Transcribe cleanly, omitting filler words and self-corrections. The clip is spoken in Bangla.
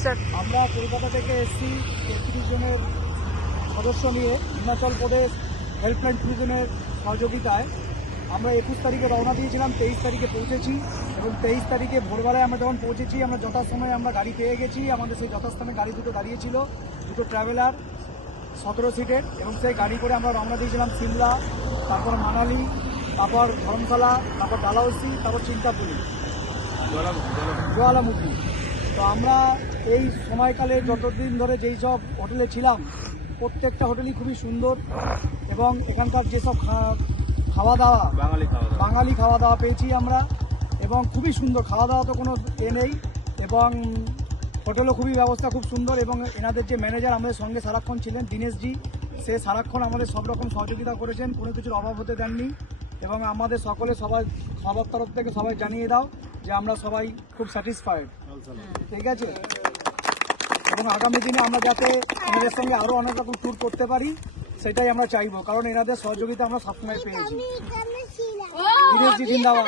আচ্ছা, আমরা কলকাতা থেকে এসেছি 33 জনের সদস্য নিয়ে হিমাচল প্রদেশ হেল্পলাইন ট্যুরিজমের সহযোগিতায়। আমরা 21 তারিখে রওনা দিয়েছিলাম, 23 তারিখে পৌঁছেছি এবং 23 তারিখে ভোরবেলায় আমরা যখন পৌঁছেছি আমরা যথাসময়ে আমরা গাড়ি পেয়ে গেছি। আমাদের সেই যথাস্থানে গাড়ি দুটো দাঁড়িয়েছিল, দুটো ট্রাভেলার 17 সিটের, এবং সেই গাড়ি করে আমরা রওনা দিয়েছিলাম সিমলা, তারপর মানালি, তারপর ধর্মশালা, তারপর ডালহৌসি, তারপর চিন্তাপুরি, জোয়ালামুখী। তো আমরা এই সময়কালে যতদিন ধরে যেই সব হোটেলে ছিলাম প্রত্যেকটা হোটেলই খুবই সুন্দর এবং এখানকার যেসব খাওয়া দাওয়া বাঙালি খাওয়া দাওয়া পেয়েছি আমরা, এবং খুবই সুন্দর খাওয়া দাওয়া, তো কোনো নেই, এবং হোটেলও খুবই ব্যবস্থা খুব সুন্দর। এবং এনাদের যে ম্যানেজার আমাদের সঙ্গে সারাক্ষণ ছিলেন দীনেশজি, সে সারাক্ষণ আমাদের সব রকম সহযোগিতা করেছেন, কোনো কিছুর অভাব হতে দেননি। এবং আমাদের সবাই সবার তরফ থেকে সবাই জানিয়ে দাও যে আমরা সবাই খুব স্যাটিসফাইড, ঠিক আছে। এবং আগামী দিনে আমরা যাতে এনাদের সঙ্গে আরও অনেক রকম ট্যুর করতে পারি সেটাই আমরা চাইবো, কারণ এনাদের সহযোগিতা আমরা সবসময় পেয়েছি। দীনেশজি জিন্দাবাদ।